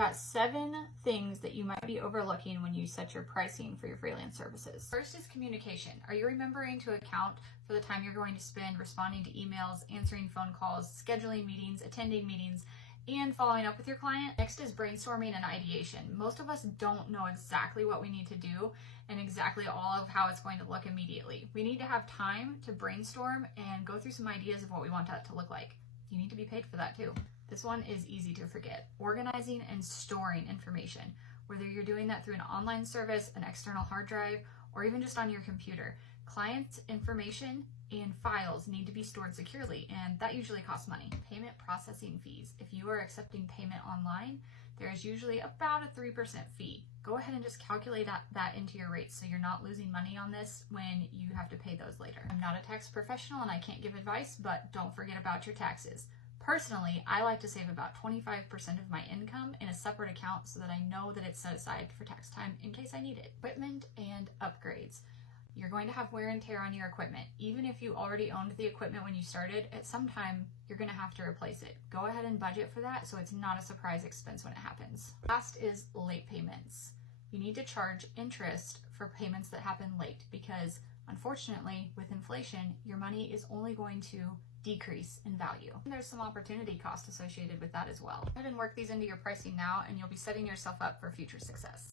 Got 7 things that you might be overlooking when you set your pricing for your freelance services. First is communication. Are you remembering to account for the time you're going to spend responding to emails, answering phone calls, scheduling meetings, attending meetings, and following up with your client? Next is brainstorming and ideation. Most of us don't know exactly what we need to do and exactly all of how it's going to look immediately. We need to have time to brainstorm and go through some ideas of what we want that to look like. You need to be paid for that too. This one is easy to forget. Organizing and storing information, whether you're doing that through an online service, an external hard drive, or even just on your computer. Client information and files need to be stored securely, and that usually costs money. Payment processing fees. If you are accepting payment online, there is usually about a 3% fee. Go ahead and just calculate that into your rates so you're not losing money on this when you have to pay those later. I'm not a tax professional and I can't give advice, but don't forget about your taxes. Personally, I like to save about 25% of my income in a separate account so that I know that it's set aside for tax time in case I need it. Equipment and upgrades. You're going to have wear and tear on your equipment. Even if you already owned the equipment when you started, at some time you're going to have to replace it. Go ahead and budget for that so it's not a surprise expense when it happens. Last is late payments. You need to charge interest for payments that happen late because unfortunately with inflation, your money is only going to decrease in value. And there's some opportunity cost associated with that as well. Go ahead and work these into your pricing now and you'll be setting yourself up for future success.